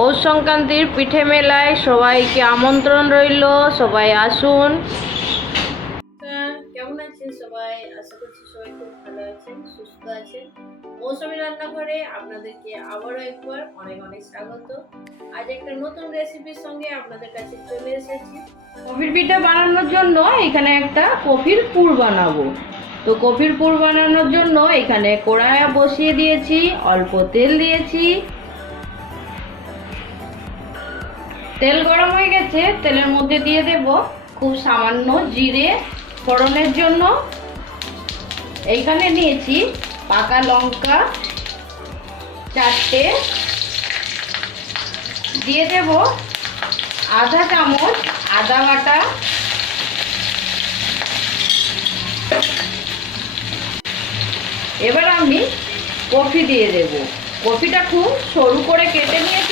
পৌষ সংক্রান্তির পিঠে মেলায় সবাইকে আমন্ত্রণ রইল, সবাই আসুন। কেমন আছেন সবাই? আশা করছি সবাই খুব ভালো আছেন, সুস্থ আছেন। মৌসুমী রান্নাঘরে আপনাদেরকে আবারও একবার অনেক অনেক স্বাগত। আজ একটা নতুন রেসিপির সঙ্গে আপনাদের কাছে চলে এসেছি। কফির পিঠা বানানোর জন্য এখানে একটা কফির পুর বানাবো। তো কফির পুর বানানোর জন্য এখানে কড়াইয়া বসিয়ে দিয়েছি, অল্প তেল দিয়েছি। তেল গরম হয়ে গেছে, তেলের মধ্যে দিয়ে দেব খুব সামান্য জিরে, ফোড়নের জন্য। এইখানে নিয়েছি পাকা লঙ্কা চারটে। দিয়ে দেব আধা চামচ আদা বাটা। এবার আমি কফি দিয়ে দেব। কফিটা খুব সরু করে কেটে নিয়েছিলাম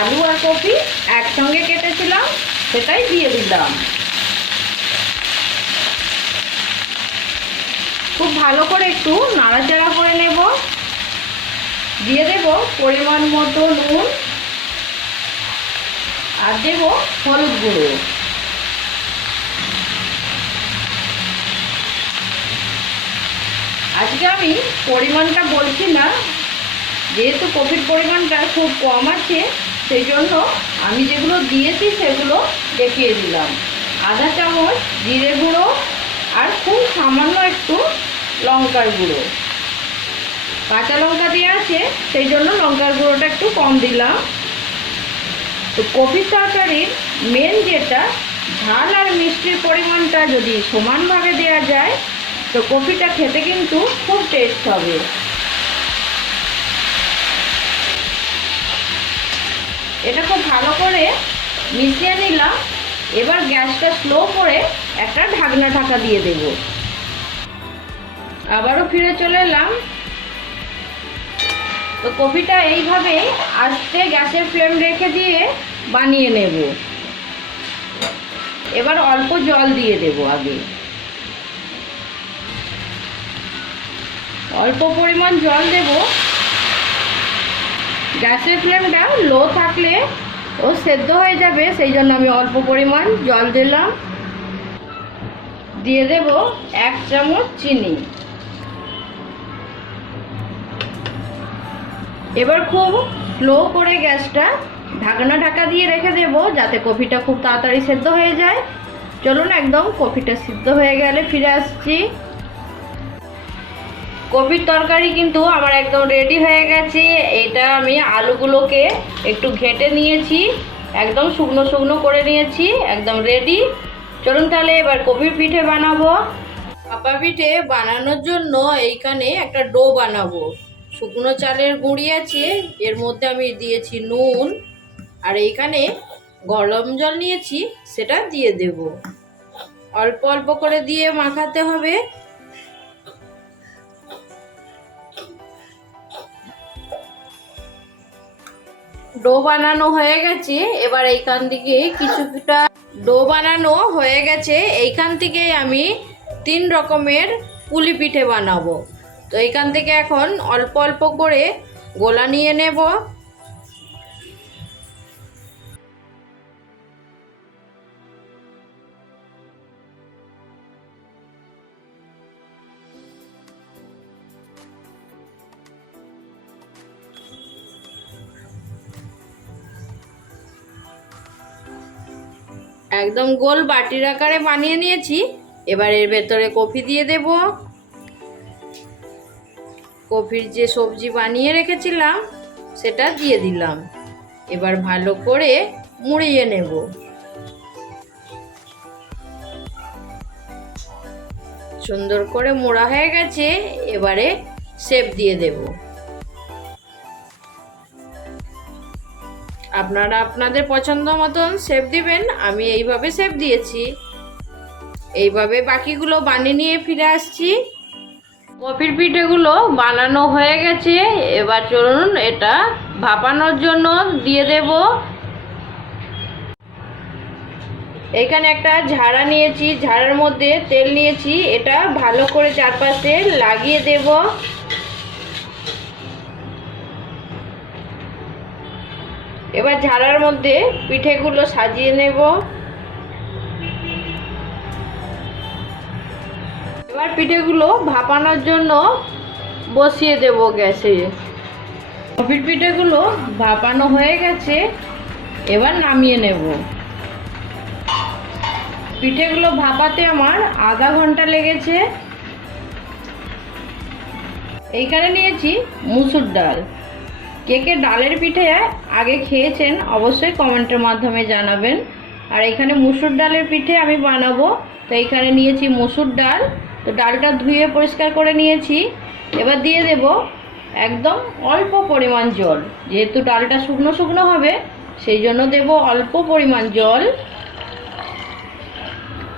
আলু আর কফি একসঙ্গে কেটেছিলাম, সেটাই দিয়ে দিলাম। খুব ভালো করে একটু নাড়াচাড়া করে নেব। দিয়ে দেব পরিমাণ মতো নুন আর দেব হলুদ গুঁড়ো। আজকে আমি পরিমাণটা বলছি না, যেহেতু কফির পরিমাণটা খুব কম আছে সেই জন্য আমি যেগুলো দিয়েছি সেগুলো দেখিয়ে দিলাম। আধা চামচ জিরে গুঁড়ো আর খুব সামান্য একটু লঙ্কার গুঁড়ো। কাঁচা লঙ্কা দিয়ে আছে, সেই জন্য লঙ্কার গুঁড়োটা একটু কম দিলাম। তো কফির তরকারির মেন যেটা, ঝাল আর মিষ্টির পরিমাণটা যদি সমানভাবে দেওয়া যায়, তো কফিটা খেতে কিন্তু খুব টেস্ট হবে। এটা খুব ভালো করে মিশিয়ে নিলাম। এবার গ্যাসটা স্লো করে একটা ঢাকনা ঢাকা দিয়ে দেব। আবারও ফিরে চলে এলাম। তো কফিটা এইভাবে আস্তে গ্যাসের ফ্লেম রেখে দিয়ে বানিয়ে নেব। এবার অল্প জল দিয়ে দেব আগে। অল্প পরিমাণ জল দেব। গ্যাসের ফ্লেমটা লো থাকলে ও সেদ্ধ হয়ে যাবে, সেই জন্য আমি অল্প পরিমাণ জল দিলাম। দিয়ে দেব এক চামচ চিনি। এবার খুব স্লো করে গ্যাসটা ঢাকনা ঢাকা দিয়ে রেখে দেব, যাতে কফিটা খুব তাড়াতাড়ি সেদ্ধ হয়ে যায়। চলুন একদম কফিটা সিদ্ধ হয়ে গেলে ফিরে আসছি। কপির তরকারি কিন্তু আমার একদম রেডি হয়ে গেছে। এটা আমি আলুগুলোকে একটু ঘেটে নিয়েছি, একদম শুকনো শুকনো করে নিয়েছি, একদম রেডি চলুন তাহলে এবার কপির পিঠে বানাবো। ভাপা পিঠে বানানোর জন্য এইখানে একটা ডো বানাবো। শুকনো চালের গুঁড়ি আছে, এর মধ্যে আমি দিয়েছি নুন, আর এইখানে গরম জল নিয়েছি, সেটা দিয়ে দেব। অল্প অল্প করে দিয়ে মাখাতে হবে। ডো বানানো হয়ে গেছে। এবার এইখান থেকে কিছুটা ডো বানানো হয়ে গেছে। এইখান থেকে আমি তিন রকমের পুলি পিঠে বানাবো। তো এইখান থেকে এখন অল্প অল্প করে গোলা নিয়ে নেব। একদম গোল বাটির আকারে বানিয়ে নিয়েছি। এবার এর ভেতরে কফি দিয়ে দেব। কফির যে সবজি বানিয়ে রেখেছিলাম, সেটা দিয়ে দিলাম। এবার ভালো করে মুড়িয়ে নেব। সুন্দর করে মোড়া হয়ে গেছে। এবারে সেপ দিয়ে দেবো। আপনারা আপনাদের পছন্দ মতন শেপ দিবেন, আমি এইভাবে শেপ দিয়েছি। এইভাবে বাকিগুলো বানিয়ে নিয়ে ফিরে আসছি। কফির পিঠেগুলো বানানো হয়ে গেছে, এবার চলুন এটা ভাপানোর জন্য দিয়ে দেব। এখানে একটা ঝাড়া নিয়েছি, ঝাড়ার মধ্যে তেল নিয়েছি, এটা ভালো করে চারপাশে লাগিয়ে দেব। এবার ঝাড়ার মধ্যে পিঠেগুলো সাজিয়ে নেব। এবার পিঠেগুলো ভাপানোর জন্য বসিয়ে দেব গ্যাসে। কফির পিঠেগুলো ভাপানো হয়ে গেছে, এবার নামিয়ে নেব। পিঠেগুলো ভাপাতে আমার আধা ঘণ্টা লেগেছে। এইখানে নিয়েছি মুসুর ডাল। কে কে ডালের পিঠে আগে খেয়েছেন, অবশ্যই কমেন্টের মাধ্যমে জানাবেন। আর এখানে মুসুর ডালের পিঠে আমি বানাবো। তো এইখানে নিয়েছি মুসুর ডাল। তো ডালটা ধুয়ে পরিষ্কার করে নিয়েছি। এবার দিয়ে দেব একদম অল্প পরিমাণ জল। যেহেতু ডালটা শুকনো শুকনো হবে, সেই জন্য দেব অল্প পরিমাণ জল।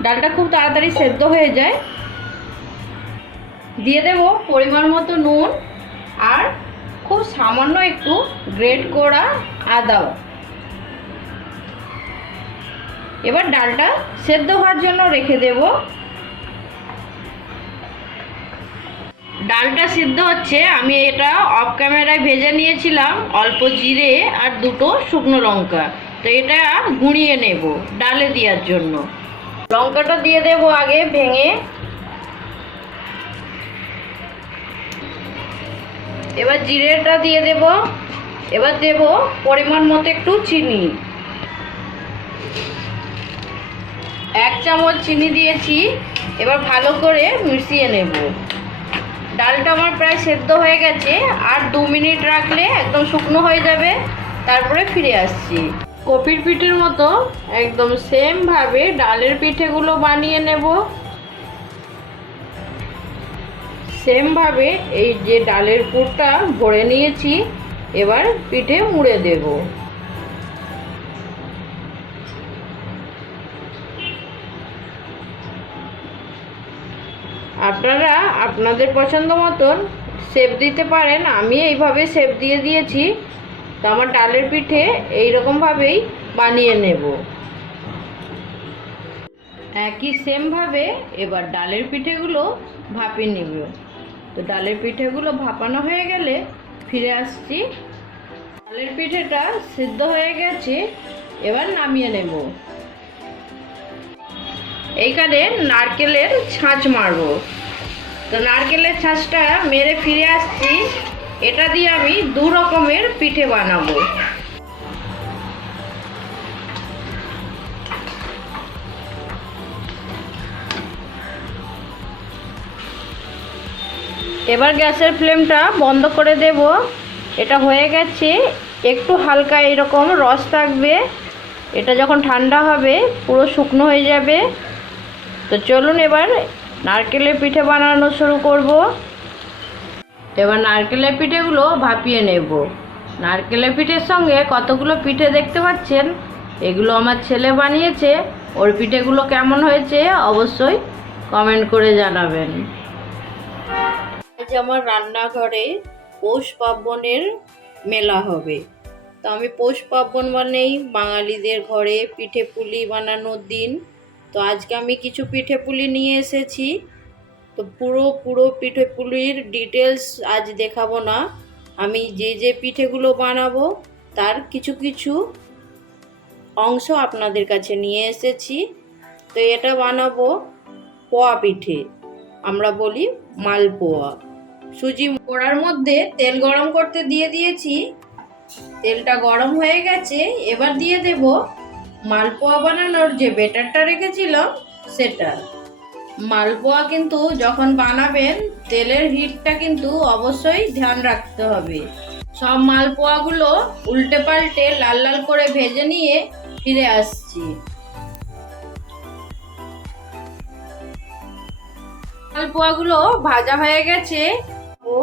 ডালটা খুব তাড়াতাড়ি সেদ্ধ হয়ে যায়। দিয়ে দেব পরিমাণ মতো নুন আর খুব সামান্য একটু গ্রেট করা আদা এবার ডালটা সেদ্ধ হওয়ার জন্য রেখে দেব। ডালটা সিদ্ধ হচ্ছে, আমি এটা অফ ক্যামেরায় ভেজে নিয়েছিলাম অল্প জিরে আর দুটো শুকনো লঙ্কা। তো এটা গুঁড়িয়ে নেব ডালে দেওয়ার জন্য। লঙ্কাটা দিয়ে দেব আগে ভেঙে। এবার জিরেটা দিয়ে দেব। এবার দেব পরিমাণ মতো একটু চিনি। এক চামচ চিনি দিয়েছি। এবার ভালো করে মিশিয়ে নেব। ডালটা আমার প্রায় সেদ্ধ হয়ে গেছে। আর দু মিনিট রাখলে একদম শুকনো হয়ে যাবে। তারপরে ফিরে আসছি। কপির পিঠের মতো একদম সেমভাবে ডালের পিঠেগুলো বানিয়ে নেব। সেমভাবে এই যে ডালের পুরটা ভরে নিয়েছি, এবার পিঠে মুড়ে দেব। আপনারা আপনাদের পছন্দ মতন শেপ দিতে পারেন, আমি এইভাবে শেপ দিয়ে দিয়েছি। তো আমার ডালের পিঠে এইরকমভাবেই বানিয়ে নেব। একই সেমভাবে এবার ডালের পিঠেগুলো ভাপিয়ে নেব। তো ডালের পিঠেগুলো ভাপানো হয়ে গেলে ফিরে আসছি। ডালের পিঠেটা সিদ্ধ হয়ে গেছে, এবার নামিয়ে নেব। এইখানে নারকেলের ছাঁচ মারবো। তো নারকেলের ছাঁচটা মেরে ফিরে আসছি। এটা দিয়ে আমি দু রকমের পিঠে বানাবো। এবার গ্যাসের ফ্লেমটা বন্ধ করে দেব। এটা হয়ে গেছে, একটু হালকা এরকম রস থাকবে। এটা যখন ঠান্ডা হবে, পুরো শুকনো হয়ে যাবে। তো চলুন এবার নারকেলের পিঠে বানানো শুরু করব। এবার নারকেলের পিঠেগুলো ভাপিয়ে নেব। নারকেলের পিঠের সঙ্গে কতগুলো পিঠে দেখতে পাচ্ছেন? এগুলো আমার ছেলে বানিয়েছে। ওর পিঠেগুলো কেমন হয়েছে অবশ্যই কমেন্ট করে জানাবেন। আজ আমার রান্নাঘরে পৌষ পার্বণের মেলা হবে। তো আমি পৌষ পার্বণ মানেই বাঙালিদের ঘরে পিঠে পুলি বানানোর দিন। তো আজকে আমি কিছু পিঠে পুলি নিয়ে এসেছি। তো পুরো পুরো পিঠে পুলির ডিটেলস আজ দেখাবো না। আমি যে যে পিঠেগুলো বানাবো তার কিছু কিছু অংশ আপনাদের কাছে নিয়ে এসেছি। তো এটা বানাবো পোয়া পিঠে। আমরা বলি মালপোয়া। সুজি পোড়ার মধ্যে তেল গরম করতে দিয়ে দিয়েছি। তেলটা গরম হয়ে গেছে, এবার দিয়ে দেব মালপোয়া বানানোর যে বেটারটা রেখেছিলাম, সেটা। মালপোয়া কিন্তু যখন বানাবেন, তেলের হিটটা কিন্তু অবশ্যই ধ্যান রাখতে হবে। সব মালপোয়াগুলো উল্টে পাল্টে লাল লাল করে ভেজে নিয়ে ফিরে আসছি। মালপোয়াগুলো ভাজা হয়ে গেছে ও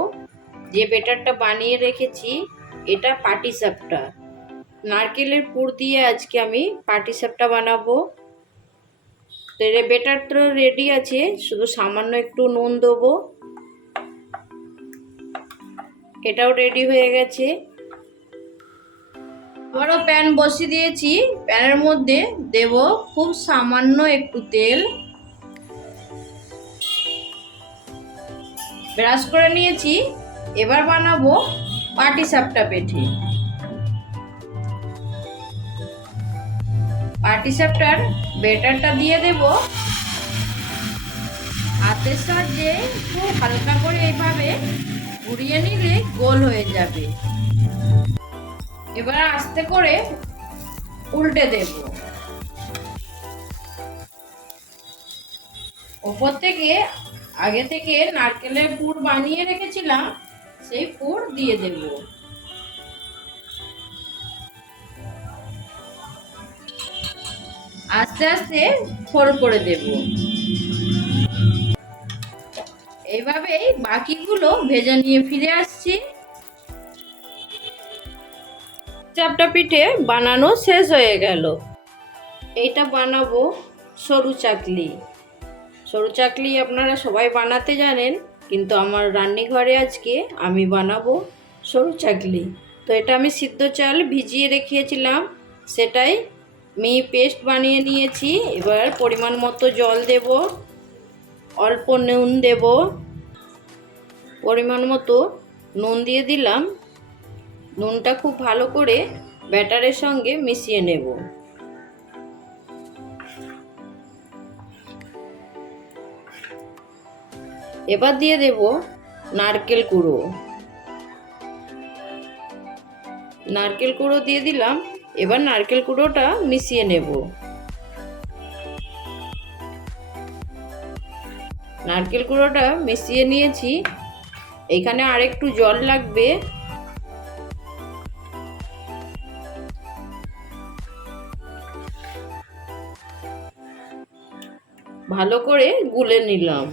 যে বেটারটা বানিয়ে রেখেছি, এটা পাটি সাপটা। নারকেলের পুর দিয়ে আজকে আমি পাটি সাপটা বানাবো। তো বেটার তো রেডি আছে, শুধু সামান্য একটু নুন দেবো। এটাও রেডি হয়ে গেছে। আবারও প্যান বসিয়ে দিয়েছি, প্যানের মধ্যে দেব খুব সামান্য একটু তেল। ব্রাশ করে নিয়েছি। এবার বানাবো পাটি সাপটা পেঠে। পাটিসাপটার বেটারটা দিয়ে দেব। হাতের সাহায্যে খুব হালকা করে এইভাবে ঘুরিয়ে নিলে গোল হয়ে যাবে। এবার আস্তে করে উল্টে দেব। ওপর থেকে আগে থেকে নারকেলের পুর বানিয়ে রেখেছিলাম, সেই পুর দিয়ে দেব। আস্তে আস্তে ফোল্ড করে দেব। এইভাবেই বাকিগুলো ভেজে নিয়ে ফিরে আসছি। চাপটা পিঠে বানানো শেষ হয়ে গেল। এইটা বানাবো সরু চাকলি সরু চাকলি আপনারা সবাই বানাতে জানেন, কিন্তু আমার রান্নাঘরে আজকে আমি বানাবো সরু চাকলি। তো এটা আমি সিদ্ধ চাল ভিজিয়ে রেখেছিলাম, সেটাই আমি পেস্ট বানিয়ে নিয়েছি, এবার পরিমাণ মতো জল দেব, অল্প নুন দেব, পরিমাণ মতো নুন দিয়ে দিলাম, নুনটা খুব ভালো করে ব্যাটারের সঙ্গে মিশিয়ে নেব। এবার দিয়ে দেব নারকেল কুড়ো। নারকেল কুড়ো দিয়ে দিলাম, এবার নারকেল কুড়োটা মিশিয়ে নেব। নারকেল কুড়োটা মিশিয়ে নিয়েছি, এখানে আরেকটু জল লাগবে। ভালো করে গুলে নিলাম।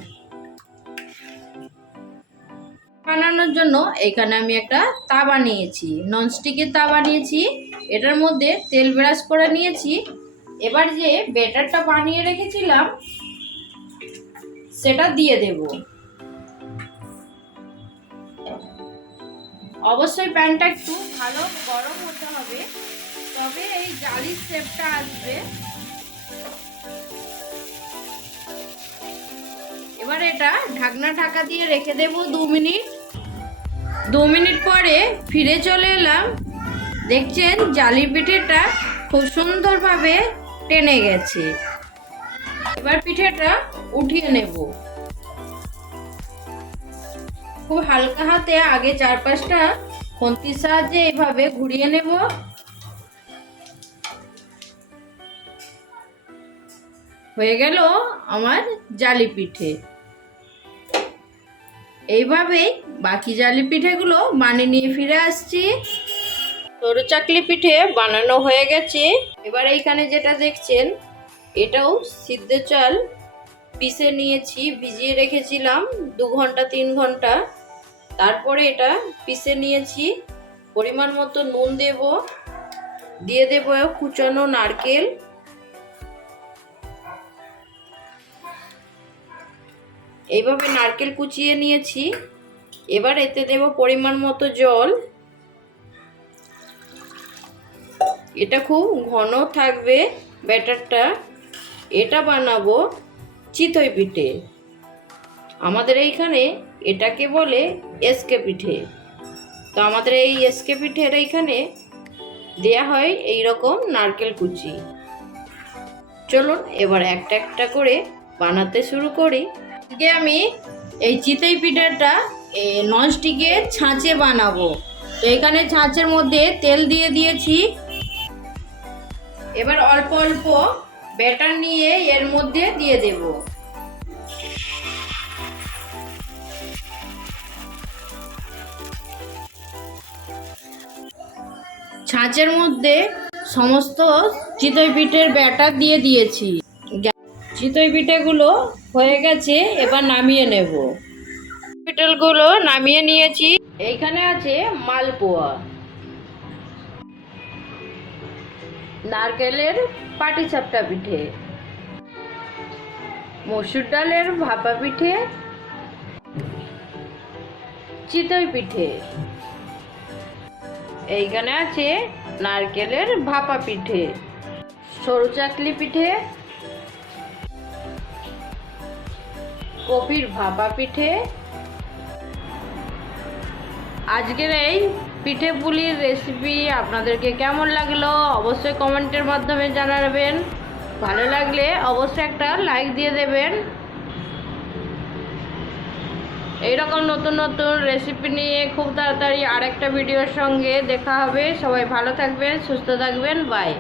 বানানোর জন্য এখানে আমি একটা তাওয়া নিয়েছি ননস্টিকের তাওয়া নিয়েছি, এটার মধ্যে তেল ব্রাশ করে নিয়েছি। এবার যে বেটারটা বানিয়ে রেখেছিলাম, সেটা দিয়ে দেব। অবশ্যই প্যানটা একটু ভালো গরম হতে হবে, তবে এই জালির শেপটা আসবে। এবার এটা ঢাকনা ঢাকা দিয়ে রেখে দেব দু মিনিট। দু মিনিট পরে ফিরে চলে এলাম। দেখছেন জালি পিঠেটা খুব সুন্দরভাবে টেনে গেছে। এবার পিঠেটা উঠিয়ে নেব। খুব হালকা হাতে আগে চার পাঁচটা খন্তির সাহায্যে এভাবে ঘুরিয়ে নেব। হয়ে গেল আমার জালি পিঠে এইভাবেই বাকি জালি পিঠেগুলো বানিয়ে নিয়ে ফিরে আসছি। সরু চাকলি পিঠে বানানো হয়ে গেছে। এবার এইখানে যেটা দেখছেন, এটাও সিদ্ধ চাল। পিষে নিয়েছি, ভিজিয়ে রেখেছিলাম দু ঘণ্টা, তিন ঘণ্টা। তারপরে এটা পিষে নিয়েছি। পরিমাণ মতো নুন দেব। দিয়ে দেব কুচানো নারকেল। এইভাবে নারকেল কুচিয়ে নিয়েছি। এবার এতে দেব পরিমাণ মতো জল। এটা খুব ঘন থাকবে ব্যাটারটা। এটা বানাবো চিতই পিঠে। আমাদের এইখানে এটাকে বলে এসকে পিঠে। তো আমাদের এই এসকে পিঠের এইখানে দেয়া হয় এই রকম নারকেল কুচি। চলুন এবার একটা একটা করে বানাতে শুরু করি। আজকে আমি এই চিতই পিঠাটা ননস্টিকের ছাঁচে বানাবো। তো এখানে ছাঁচের মধ্যে তেল দিয়ে দিয়েছি। এবার অল্প অল্প ব্যাটার নিয়ে এর মধ্যে দিয়ে দেব। ছাঁচের মধ্যে সমস্ত চিতই পিঠের ব্যাটার দিয়ে দিয়েছি। চিতই পিঠেগুলো হয়ে গেছে, এবার নামিয়ে নেব। পিঠেগুলো নামিয়ে নিয়েছি। এইখানে আছে মালপোয়া। নারকেলের পাটিসাপটা পিঠে। মসুর ডালের ভাপা পিঠে। চিতই পিঠে। এইখানে আছে নারকেলের ভাপা পিঠে। সরু চাকলি পিঠে। কপির ভাপা পিঠে। আজকের এই পিঠে পুলির রেসিপি আপনাদেরকে কেমন লাগল অবশ্যই কমেন্টের মাধ্যমে জানাবেন। ভালো লাগলে অবশ্যই একটা লাইক দিয়ে দেবেন। এইরকম নতুন নতুন রেসিপি নিয়ে খুব তাড়াতাড়ি আরেকটা ভিডিওর সঙ্গে দেখা হবে। সবাই ভালো থাকবেন, সুস্থ থাকবেন বাই